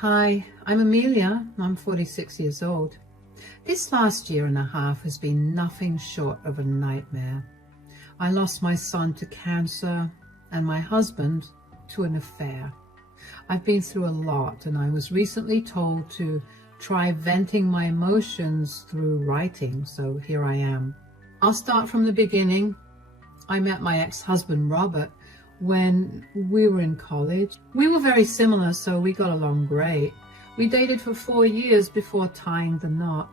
Hi, I'm Amelia. I'm 46 years old. This last year and a half has been nothing short of a nightmare. I lost my son to cancer and my husband to an affair. I've been through a lot, and I was recently told to try venting my emotions through writing, so here I am. I'll start from the beginning. I met my ex-husband Robert when we were in college. We were very similar, so we got along great. We dated for 4 years before tying the knot.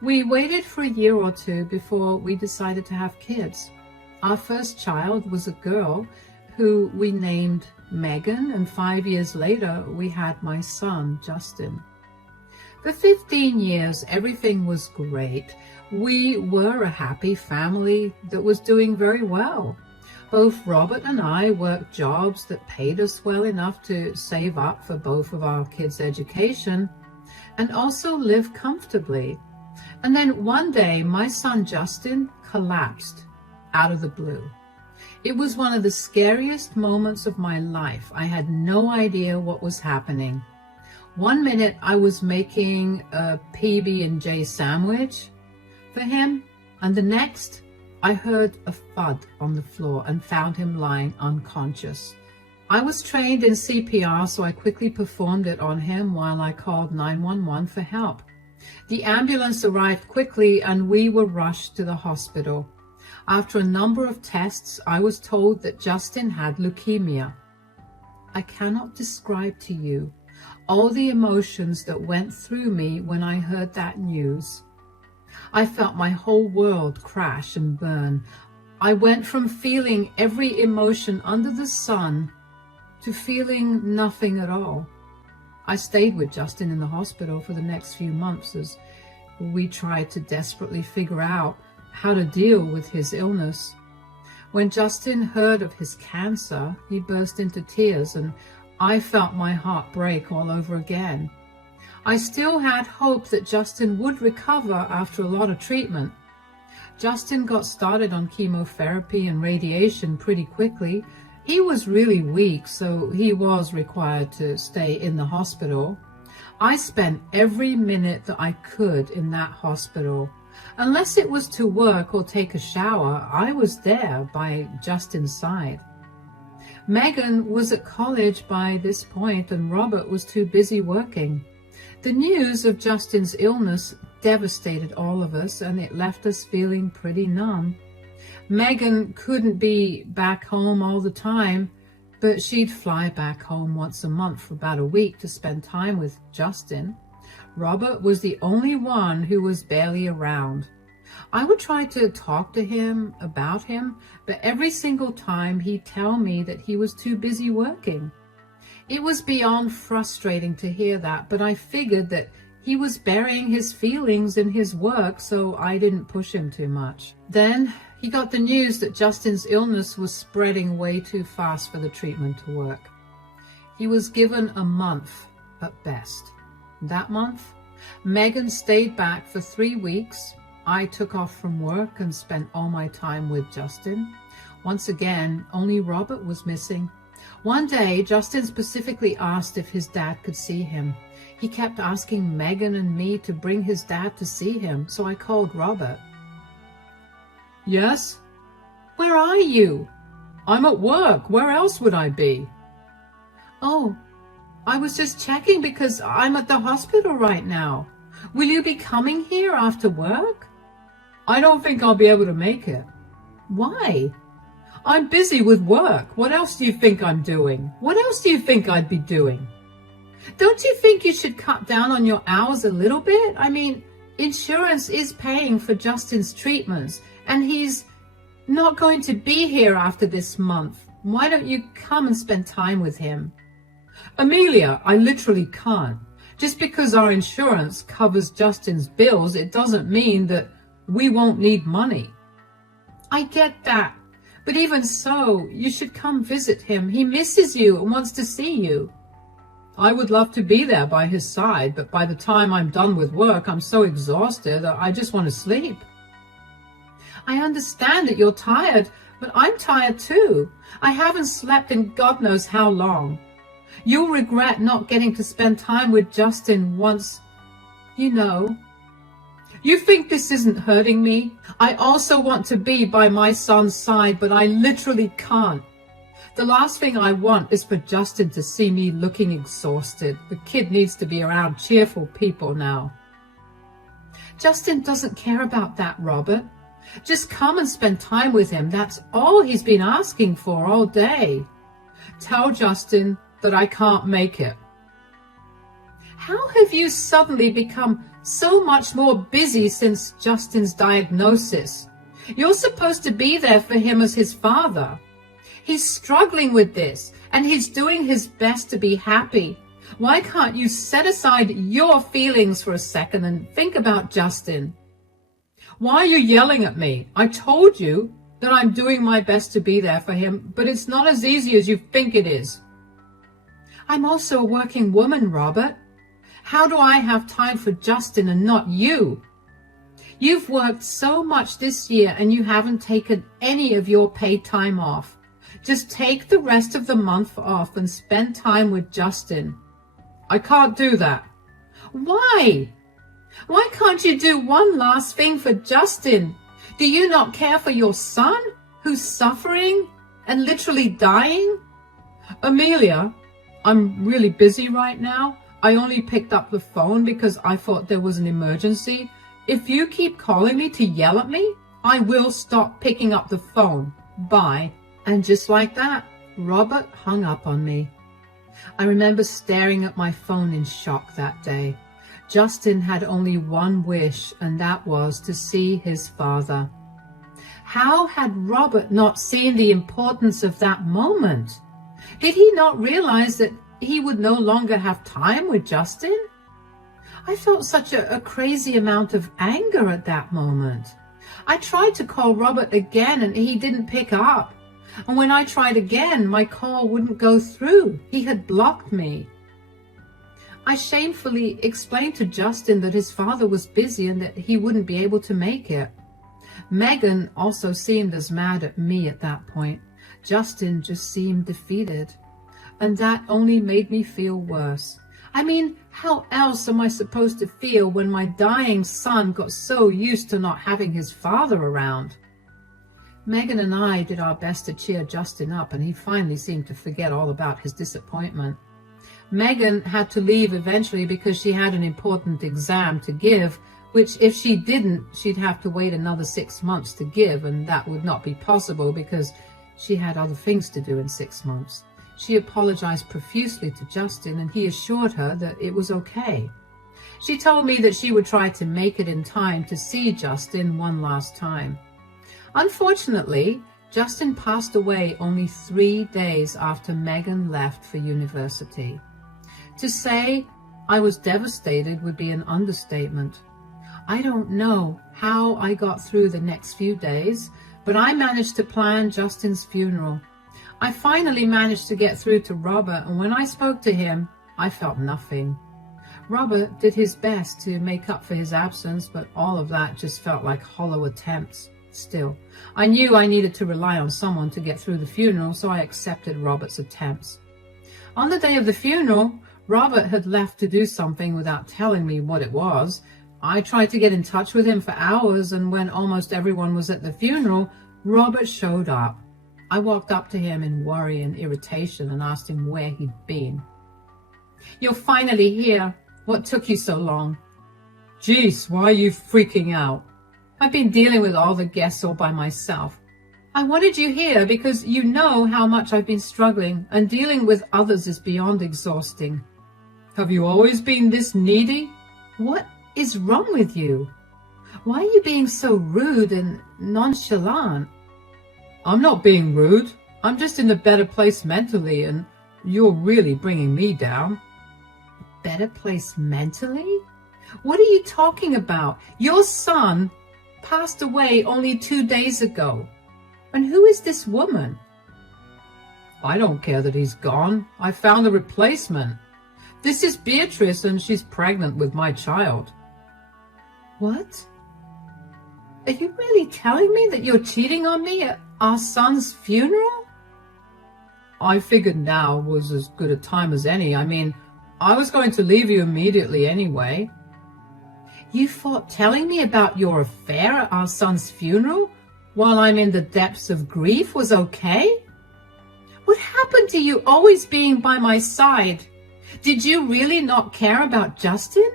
We waited for a year or two before we decided to have kids. Our first child was a girl who we named Megan, and 5 years later we had my son, Justin. For 15 years, everything was great. We were a happy family that was doing very well. Both Robert and I worked jobs that paid us well enough to save up for both of our kids' education and also live comfortably. And then one day, my son Justin collapsed out of the blue. It was one of the scariest moments of my life. I had no idea what was happening. One minute I was making a PB&J sandwich for him, and the next I heard a thud on the floor and found him lying unconscious. I was trained in CPR, so I quickly performed it on him while I called 911 for help. The ambulance arrived quickly and we were rushed to the hospital. After a number of tests, I was told that Justin had leukemia. I cannot describe to you all the emotions that went through me when I heard that news. I felt my whole world crash and burn. I went from feeling every emotion under the sun to feeling nothing at all. I stayed with Justin in the hospital for the next few months as we tried to desperately figure out how to deal with his illness. When Justin heard of his cancer, he burst into tears, and I felt my heart break all over again. I still had hope that Justin would recover after a lot of treatment. Justin got started on chemotherapy and radiation pretty quickly. He was really weak, so he was required to stay in the hospital. I spent every minute that I could in that hospital. Unless it was to work or take a shower, I was there by Justin's side. Megan was at college by this point, and Robert was too busy working. The news of Justin's illness devastated all of us, and it left us feeling pretty numb. Megan couldn't be back home all the time, but she'd fly back home once a month for about a week to spend time with Justin. Robert was the only one who was barely around. I would try to talk to him about him, but every single time he'd tell me that he was too busy working. It was beyond frustrating to hear that, but I figured that he was burying his feelings in his work, so I didn't push him too much. Then he got the news that Justin's illness was spreading way too fast for the treatment to work. He was given a month at best. That month, Megan stayed back for 3 weeks. I took off from work and spent all my time with Justin. Once again, only Robert was missing. One day, Justin specifically asked if his dad could see him. He kept asking Megan and me to bring his dad to see him, so I called Robert. Yes? Where are you? I'm at work. Where else would I be? Oh, I was just checking because I'm at the hospital right now. Will you be coming here after work? I don't think I'll be able to make it. Why? I'm busy with work. What else do you think I'm doing? What else do you think I'd be doing? Don't you think you should cut down on your hours a little bit? I mean, insurance is paying for Justin's treatments, and he's not going to be here after this month. Why don't you come and spend time with him? Amelia, I literally can't. Just because our insurance covers Justin's bills, it doesn't mean that we won't need money. I get that. But even so, you should come visit him. He misses you and wants to see you. I would love to be there by his side, but by the time I'm done with work, I'm so exhausted that I just want to sleep. I understand that you're tired, but I'm tired too. I haven't slept in God knows how long. You'll regret not getting to spend time with Justin once, you know. You think this isn't hurting me? I also want to be by my son's side, but I literally can't. The last thing I want is for Justin to see me looking exhausted. The kid needs to be around cheerful people now. Justin doesn't care about that, Robert. Just come and spend time with him. That's all he's been asking for all day. Tell Justin that I can't make it. How have you suddenly become so much more busy since Justin's diagnosis? You're supposed to be there for him as his father. He's struggling with this, and he's doing his best to be happy. Why can't you set aside your feelings for a second and think about Justin? Why are you yelling at me? I told you that I'm doing my best to be there for him, but it's not as easy as you think it is. I'm also a working woman, Robert. How do I have time for Justin and not you? You've worked so much this year and you haven't taken any of your paid time off. Just take the rest of the month off and spend time with Justin. I can't do that. Why? Why can't you do one last thing for Justin? Do you not care for your son, who's suffering and literally dying? Amelia, I'm really busy right now. I only picked up the phone because I thought there was an emergency. If you keep calling me to yell at me, I will stop picking up the phone. Bye. And just like that, Robert hung up on me. I remember staring at my phone in shock that day. Justin had only one wish, and that was to see his father. How had Robert not seen the importance of that moment? Did he not realize that he would no longer have time with Justin? I felt such a crazy amount of anger at that moment. I tried to call Robert again and he didn't pick up. And when I tried again, my call wouldn't go through. He had blocked me. I shamefully explained to Justin that his father was busy and that he wouldn't be able to make it. Megan also seemed as mad at me at that point. Justin just seemed defeated. And that only made me feel worse. I mean, how else am I supposed to feel when my dying son got so used to not having his father around? Megan and I did our best to cheer Justin up, and he finally seemed to forget all about his disappointment. Megan had to leave eventually because she had an important exam to give, which if she didn't, she'd have to wait another 6 months to give, and that would not be possible because she had other things to do in 6 months. She apologized profusely to Justin, and he assured her that it was okay. She told me that she would try to make it in time to see Justin one last time. Unfortunately, Justin passed away only 3 days after Megan left for university. To say I was devastated would be an understatement. I don't know how I got through the next few days, but I managed to plan Justin's funeral. I finally managed to get through to Robert, and when I spoke to him, I felt nothing. Robert did his best to make up for his absence, but all of that just felt like hollow attempts. Still, I knew I needed to rely on someone to get through the funeral, so I accepted Robert's attempts. On the day of the funeral, Robert had left to do something without telling me what it was. I tried to get in touch with him for hours, and when almost everyone was at the funeral, Robert showed up. I walked up to him in worry and irritation and asked him where he'd been. "You're finally here. What took you so long?" "Jeez, why are you freaking out?" "I've been dealing with all the guests all by myself. I wanted you here because you know how much I've been struggling, and dealing with others is beyond exhausting." "Have you always been this needy?" "What is wrong with you? Why are you being so rude and nonchalant?" "I'm not being rude. I'm just in a better place mentally, and you're really bringing me down." "Better place mentally? What are you talking about? Your son passed away only 2 days ago. And who is this woman?" "I don't care that he's gone. I found a replacement. This is Beatrice, and she's pregnant with my child." "What? Are you really telling me that you're cheating on me at our son's funeral?" I figured now was as good a time as any. I mean, I was going to leave you immediately anyway. You thought telling me about your affair at our son's funeral while I'm in the depths of grief was okay? What happened to you always being by my side? Did you really not care about Justin?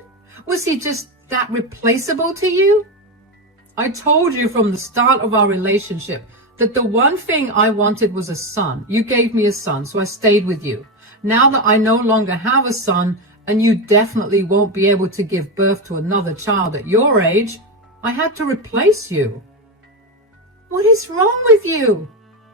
Was he just that replaceable to you? I told you from the start of our relationship that the one thing I wanted was a son. You gave me a son, so I stayed with you. Now that I no longer have a son, and you definitely won't be able to give birth to another child at your age, I had to replace you. What is wrong with you?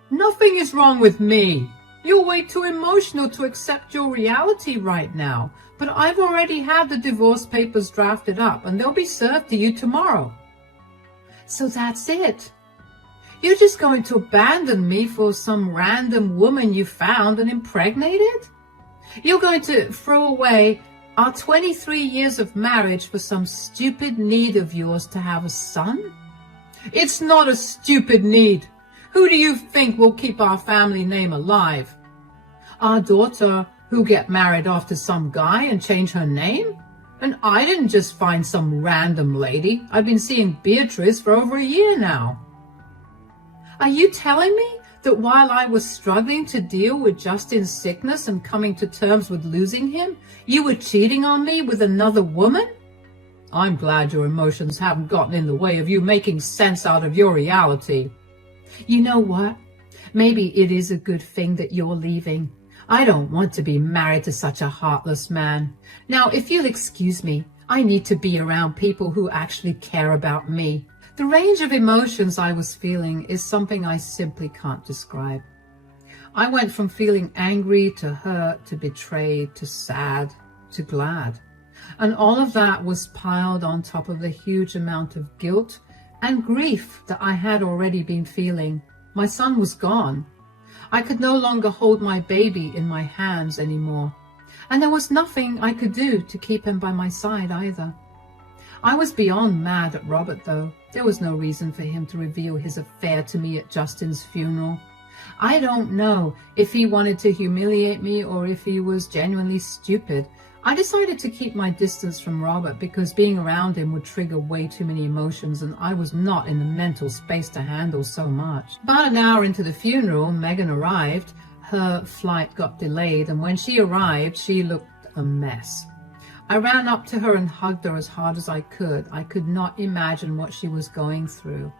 Nothing is wrong with me. You're way too emotional to accept your reality right now. But I've already had the divorce papers drafted up, and they'll be served to you tomorrow. So that's it. You're just going to abandon me for some random woman you found and impregnated? You're going to throw away our 23 years of marriage for some stupid need of yours to have a son? It's not a stupid need. Who do you think will keep our family name alive? Our daughter who'll get married off to some guy and change her name? And I didn't just find some random lady. I've been seeing Beatrice for over a year now. Are you telling me that while I was struggling to deal with Justin's sickness and coming to terms with losing him, you were cheating on me with another woman? I'm glad your emotions haven't gotten in the way of you making sense out of your reality. You know what? Maybe it is a good thing that you're leaving. I don't want to be married to such a heartless man. Now, if you'll excuse me, I need to be around people who actually care about me. The range of emotions I was feeling is something I simply can't describe. I went from feeling angry to hurt to betrayed to sad to glad. And all of that was piled on top of the huge amount of guilt and grief that I had already been feeling. My son was gone. I could no longer hold my baby in my hands anymore. And there was nothing I could do to keep him by my side either. I was beyond mad at Robert, though. There was no reason for him to reveal his affair to me at Justin's funeral. I don't know if he wanted to humiliate me or if he was genuinely stupid. I decided to keep my distance from Robert because being around him would trigger way too many emotions, and I was not in the mental space to handle so much. About an hour into the funeral, Megan arrived. Her flight got delayed, and when she arrived, she looked a mess. I ran up to her and hugged her as hard as I could. I could not imagine what she was going through.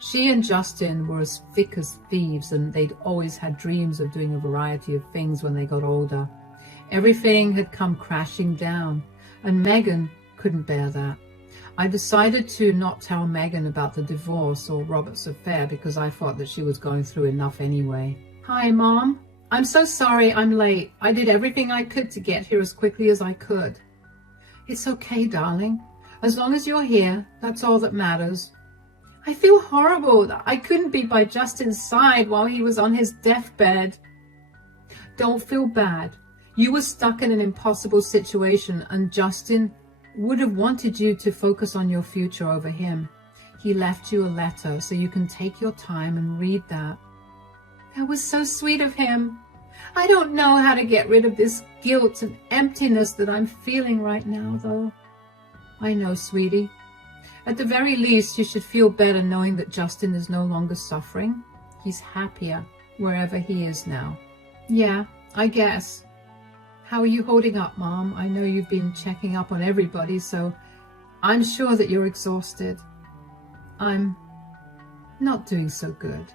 She and Justin were as thick as thieves, and they'd always had dreams of doing a variety of things when they got older. Everything had come crashing down, and Megan couldn't bear that. I decided to not tell Megan about the divorce or Robert's affair because I thought that she was going through enough anyway. Hi, Mom. I'm so sorry I'm late. I did everything I could to get here as quickly as I could. It's okay, darling. As long as you're here, that's all that matters. I feel horrible that I couldn't be by Justin's side while he was on his deathbed. Don't feel bad. You were stuck in an impossible situation, and Justin would have wanted you to focus on your future over him. He left you a letter, so you can take your time and read that. That was so sweet of him. I don't know how to get rid of this guilt and emptiness that I'm feeling right now, though. I know, sweetie. At the very least, you should feel better knowing that Justin is no longer suffering. He's happier wherever he is now. Yeah, I guess. How are you holding up, Mom? I know you've been checking up on everybody, so I'm sure that you're exhausted. I'm not doing so good.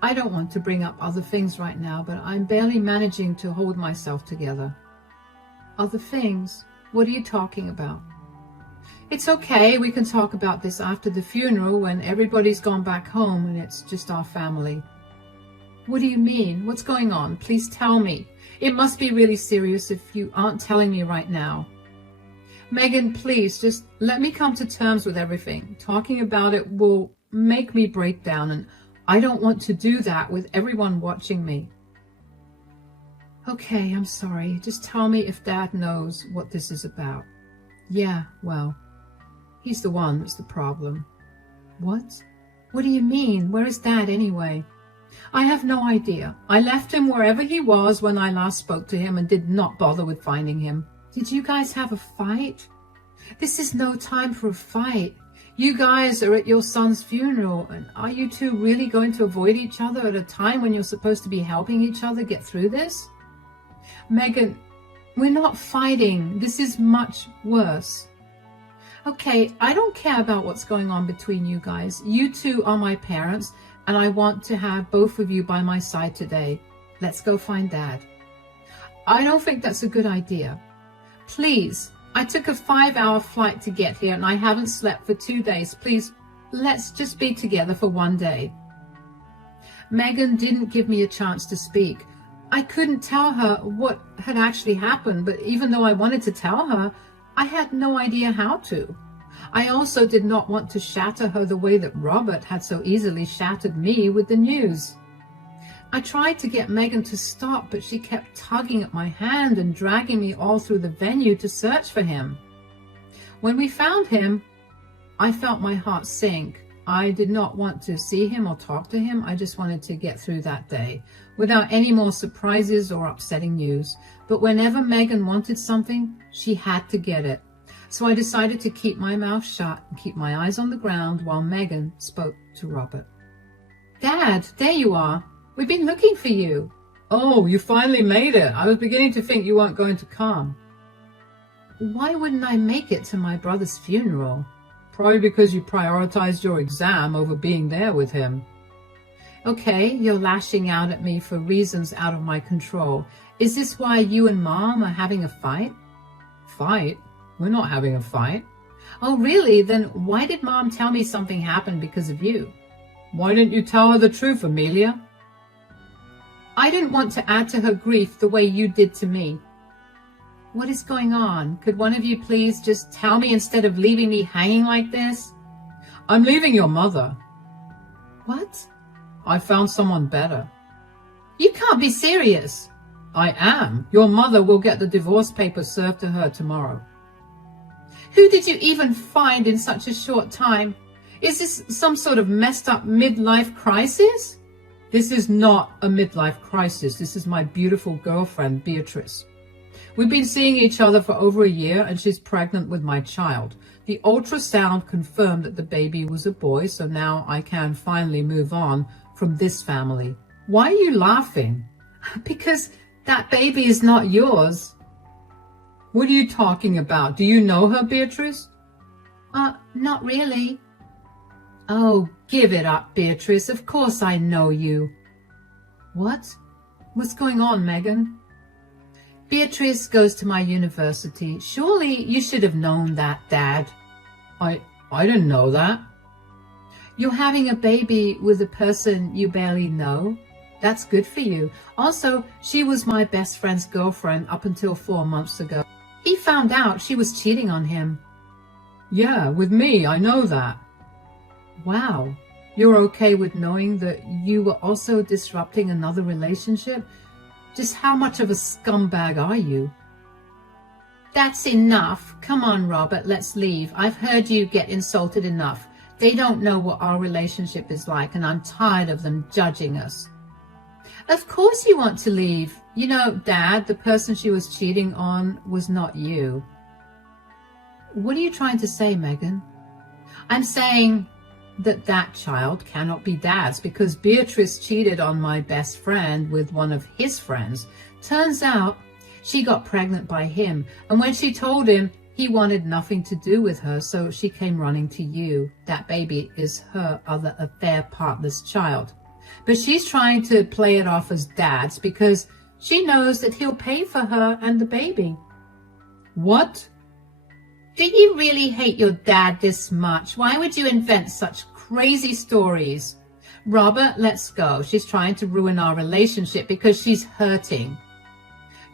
I don't want to bring up other things right now, but I'm barely managing to hold myself together. Other things? What are you talking about? It's okay, we can talk about this after the funeral when everybody's gone back home and it's just our family. What do you mean? What's going on? Please tell me. It must be really serious if you aren't telling me right now. Megan, please, just let me come to terms with everything. Talking about it will make me break down, and I don't want to do that with everyone watching me. Okay, I'm sorry. Just tell me if Dad knows what this is about. Yeah, well, he's the one that's the problem. What? What do you mean? Where is Dad anyway? I have no idea. I left him wherever he was when I last spoke to him and did not bother with finding him. Did you guys have a fight? This is no time for a fight. You guys are at your son's funeral, and are you two really going to avoid each other at a time when you're supposed to be helping each other get through this? Megan, we're not fighting. This is much worse. Okay, I don't care about what's going on between you guys. You two are my parents, and I want to have both of you by my side today. Let's go find Dad. I don't think that's a good idea. Please, I took a 5-hour flight to get here and I haven't slept for 2 days. Please, let's just be together for 1 day. Megan didn't give me a chance to speak. I couldn't tell her what had actually happened, but even though I wanted to tell her, I had no idea how to. I also did not want to shatter her the way that Robert had so easily shattered me with the news. I tried to get Megan to stop, but she kept tugging at my hand and dragging me all through the venue to search for him. When we found him, I felt my heart sink. I did not want to see him or talk to him. I just wanted to get through that day without any more surprises or upsetting news. But whenever Megan wanted something, she had to get it. So I decided to keep my mouth shut and keep my eyes on the ground while Megan spoke to Robert. Dad, there you are. We've been looking for you. Oh, you finally made it. I was beginning to think you weren't going to come. Why wouldn't I make it to my brother's funeral? Probably because you prioritized your exam over being there with him. Okay, you're lashing out at me for reasons out of my control. Is this why you and Mom are having a fight? Fight? We're not having a fight. Oh, really? Then why did Mom tell me something happened because of you? Why didn't you tell her the truth, Amelia? I didn't want to add to her grief the way you did to me. What is going on? Could one of you please just tell me instead of leaving me hanging like this? I'm leaving your mother. What? I found someone better. You can't be serious. I am. Your mother will get the divorce papers served to her tomorrow. Who did you even find in such a short time? Is this some sort of messed up midlife crisis? This is not a midlife crisis. This is my beautiful girlfriend, Beatrice. We've been seeing each other for over a year and she's pregnant with my child. The ultrasound confirmed that the baby was a boy, so now I can finally move on from this family. Why are you laughing? Because that baby is not yours. What are you talking about? Do you know her, Beatrice? Not really. Oh, give it up, Beatrice. Of course I know you. What? What's going on, Megan? Beatrice goes to my university. Surely you should have known that, Dad. I didn't know that. You're having a baby with a person you barely know. That's good for you. Also, she was my best friend's girlfriend up until 4 months ago. He found out she was cheating on him. Yeah, with me, I know that. Wow, you're okay with knowing that you were also disrupting another relationship? Just how much of a scumbag are you? That's enough. Come on, Robert, let's leave. I've heard you get insulted enough. They don't know what our relationship is like, and I'm tired of them judging us. Of course you want to leave. You know, Dad, the person she was cheating on was not you. What are you trying to say, Megan? I'm saying that child cannot be Dad's because Beatrice cheated on my best friend with one of his friends. Turns out she got pregnant by him, and when she told him, he wanted nothing to do with her, so she came running to you. That baby is her other affair partner's child. But she's trying to play it off as Dad's because she knows that he'll pay for her and the baby. What? Do you really hate your dad this much? Why would you invent such crazy stories? Robert, let's go. She's trying to ruin our relationship because she's hurting.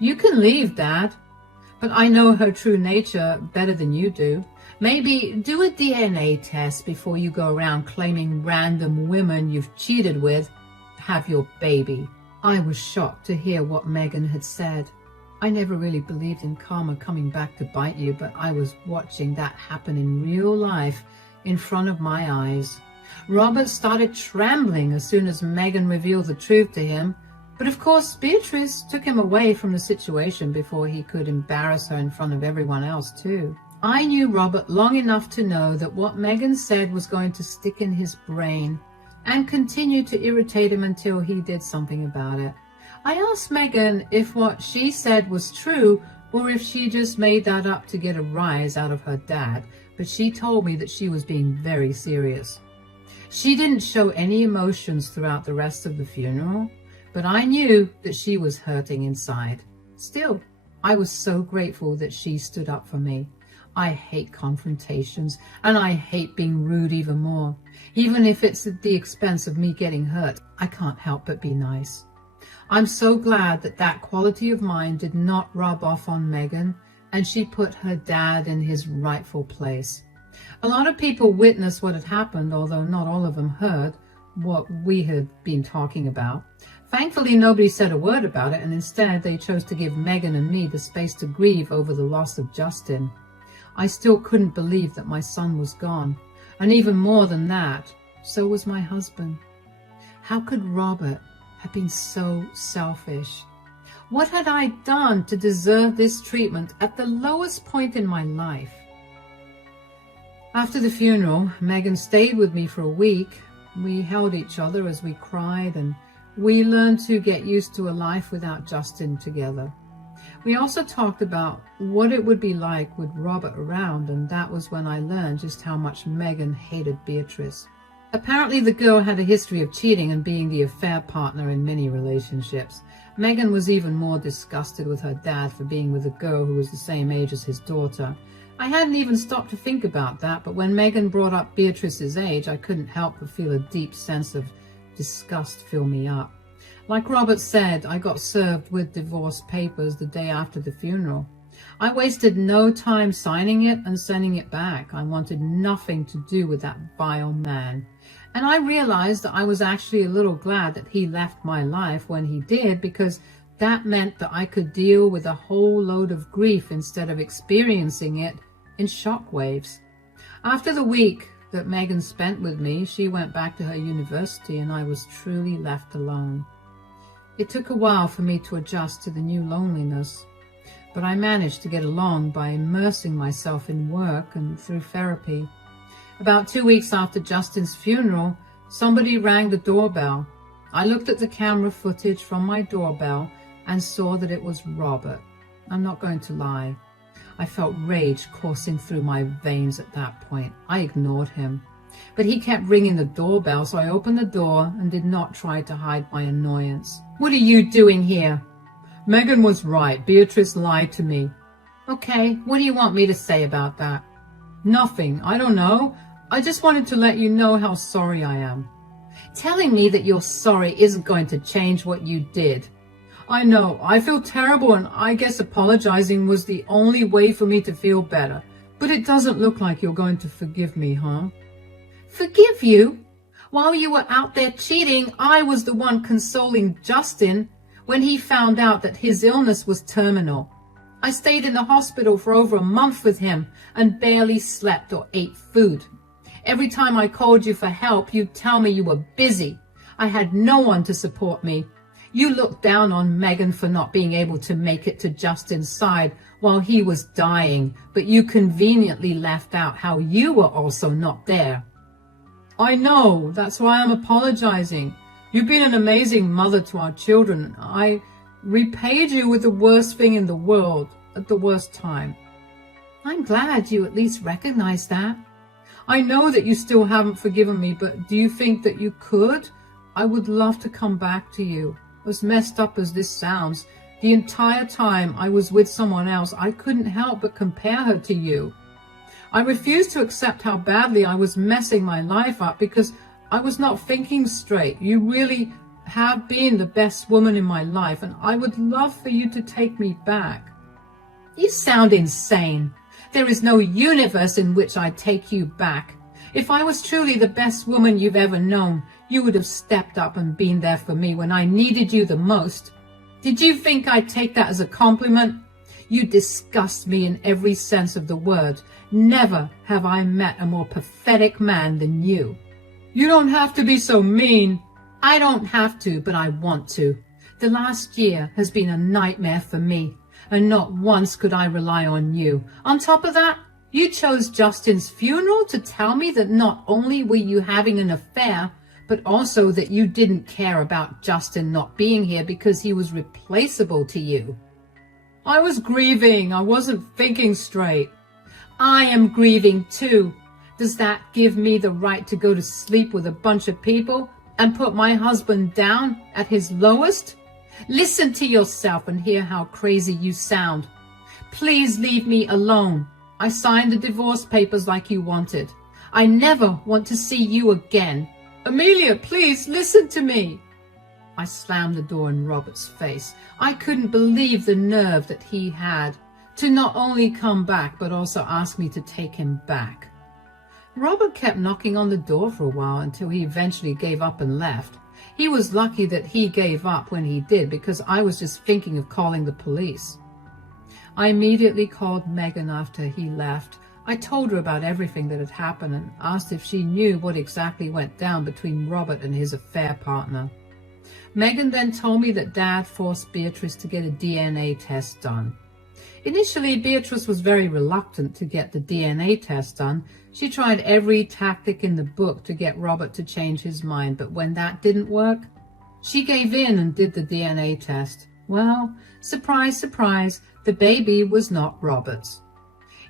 You can leave, Dad, but I know her true nature better than you do. Maybe do a DNA test before you go around claiming random women you've cheated with have your baby. I was shocked to hear what Megan had said. I never really believed in karma coming back to bite you, but I was watching that happen in real life in front of my eyes. Robert started trembling as soon as Megan revealed the truth to him, but of course Beatrice took him away from the situation before he could embarrass her in front of everyone else too. I knew Robert long enough to know that what Megan said was going to stick in his brain and continue to irritate him until he did something about it. I asked Megan if what she said was true or if she just made that up to get a rise out of her dad, but she told me that she was being very serious. She didn't show any emotions throughout the rest of the funeral, but I knew that she was hurting inside. Still, I was so grateful that she stood up for me. I hate confrontations, and I hate being rude even more. Even if it's at the expense of me getting hurt, I can't help but be nice. I'm so glad that that quality of mine did not rub off on Megan, and she put her dad in his rightful place. A lot of people witnessed what had happened, although not all of them heard what we had been talking about. Thankfully, nobody said a word about it, and instead they chose to give Megan and me the space to grieve over the loss of Justin. I still couldn't believe that my son was gone, and even more than that, so was my husband. How could Robert have been so selfish? What had I done to deserve this treatment at the lowest point in my life? After the funeral, Megan stayed with me for a week. We held each other as we cried, and we learned to get used to a life without Justin together. We also talked about what it would be like with Robert around, and that was when I learned just how much Megan hated Beatrice. Apparently the girl had a history of cheating and being the affair partner in many relationships. Megan was even more disgusted with her dad for being with a girl who was the same age as his daughter. I hadn't even stopped to think about that, but when Megan brought up Beatrice's age, I couldn't help but feel a deep sense of disgust fill me up. Like Robert said, I got served with divorce papers the day after the funeral. I wasted no time signing it and sending it back. I wanted nothing to do with that vile man. And I realized that I was actually a little glad that he left my life when he did, because that meant that I could deal with a whole load of grief instead of experiencing it in shockwaves. After the week that Megan spent with me, she went back to her university and I was truly left alone. It took a while for me to adjust to the new loneliness, but I managed to get along by immersing myself in work and through therapy. About 2 weeks after Justin's funeral, somebody rang the doorbell. I looked at the camera footage from my doorbell and saw that it was Robert. I'm not going to lie. I felt rage coursing through my veins at that point. I ignored him, but he kept ringing the doorbell, so I opened the door and did not try to hide my annoyance. "What are you doing here?" "Megan was right. Beatrice lied to me." "Okay, what do you want me to say about that?" "Nothing. I don't know. I just wanted to let you know how sorry I am." "Telling me that you're sorry isn't going to change what you did." "I know. I feel terrible, and I guess apologizing was the only way for me to feel better. But it doesn't look like you're going to forgive me, huh?" "Forgive you? While you were out there cheating, I was the one consoling Justin when he found out that his illness was terminal. I stayed in the hospital for over a month with him and barely slept or ate food. Every time I called you for help, you'd tell me you were busy. I had no one to support me. You looked down on Megan for not being able to make it to Justin's side while he was dying, but you conveniently left out how you were also not there." "I know. That's why I'm apologizing. You've been an amazing mother to our children. I repaid you with the worst thing in the world at the worst time." "I'm glad you at least recognize that." "I know that you still haven't forgiven me, but do you think that you could? I would love to come back to you. As messed up as this sounds, the entire time I was with someone else, I couldn't help but compare her to you. I refused to accept how badly I was messing my life up because I was not thinking straight. You really have been the best woman in my life, and I would love for you to take me back." "You sound insane. There is no universe in which I'd take you back. If I was truly the best woman you've ever known, you would have stepped up and been there for me when I needed you the most. Did you think I'd take that as a compliment? You disgust me in every sense of the word. Never have I met a more pathetic man than you." You don't have to be so mean. I don't have to, but I want to. The last year has been a nightmare for me, and not once could I rely on you. On top of that, you chose Justin's funeral to tell me that not only were you having an affair, but also that you didn't care about Justin not being here because he was replaceable to you. I was grieving. I wasn't thinking straight. I am grieving too. Does that give me the right to go to sleep with a bunch of people and put my husband down at his lowest? Listen to yourself and hear how crazy you sound. Please leave me alone. I signed the divorce papers like you wanted. I never want to see you again. Amelia, please listen to me. I slammed the door in Robert's face. I couldn't believe the nerve that he had to not only come back but also ask me to take him back. Robert kept knocking on the door for a while until he eventually gave up and left. He was lucky that he gave up when he did because I was just thinking of calling the police. I immediately called Megan after he left. I told her about everything that had happened and asked if she knew what exactly went down between Robert and his affair partner. Megan then told me that Dad forced Beatrice to get a DNA test done. Initially, Beatrice was very reluctant to get the DNA test done. She tried every tactic in the book to get Robert to change his mind, but when that didn't work, she gave in and did the DNA test. Well, surprise, surprise, the baby was not Robert's.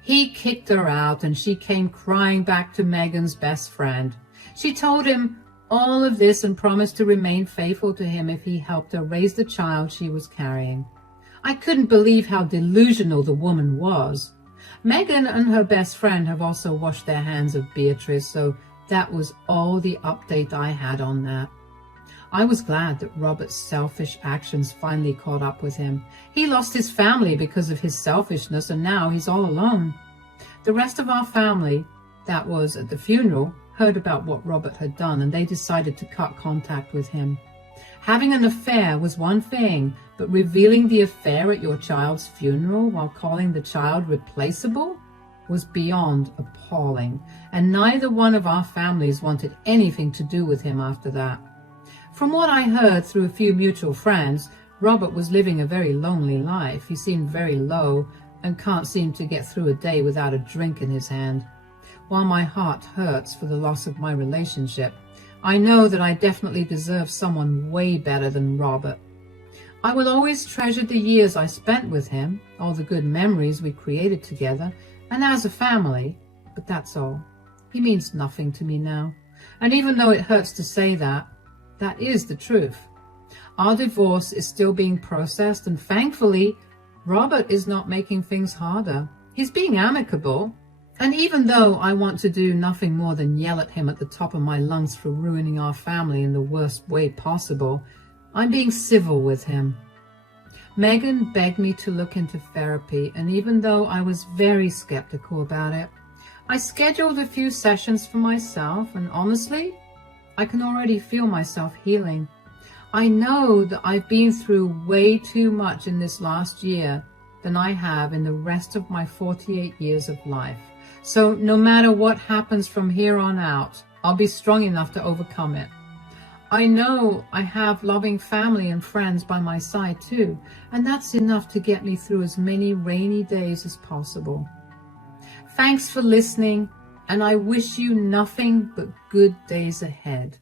He kicked her out and she came crying back to Megan's best friend. She told him all of this and promised to remain faithful to him if he helped her raise the child she was carrying. I couldn't believe how delusional the woman was. Megan and her best friend have also washed their hands of Beatrice, so that was all the update I had on that. I was glad that Robert's selfish actions finally caught up with him. He lost his family because of his selfishness, and now he's all alone. The rest of our family, that was at the funeral, heard about what Robert had done, and they decided to cut contact with him. Having an affair was one thing, but revealing the affair at your child's funeral while calling the child replaceable was beyond appalling, and neither one of our families wanted anything to do with him after that. From what I heard through a few mutual friends, Robert was living a very lonely life. He seemed very low and can't seem to get through a day without a drink in his hand. While my heart hurts for the loss of my relationship, I know that I definitely deserve someone way better than Robert. I will always treasure the years I spent with him, all the good memories we created together, and as a family, but that's all. He means nothing to me now. And even though it hurts to say that, that is the truth. Our divorce is still being processed, and thankfully, Robert is not making things harder. He's being amicable. And even though I want to do nothing more than yell at him at the top of my lungs for ruining our family in the worst way possible, I'm being civil with him. Megan begged me to look into therapy, and even though I was very skeptical about it, I scheduled a few sessions for myself, and honestly, I can already feel myself healing. I know that I've been through way too much in this last year than I have in the rest of my 48 years of life. So no matter what happens from here on out, I'll be strong enough to overcome it. I know I have loving family and friends by my side too, and that's enough to get me through as many rainy days as possible. Thanks for listening, and I wish you nothing but good days ahead.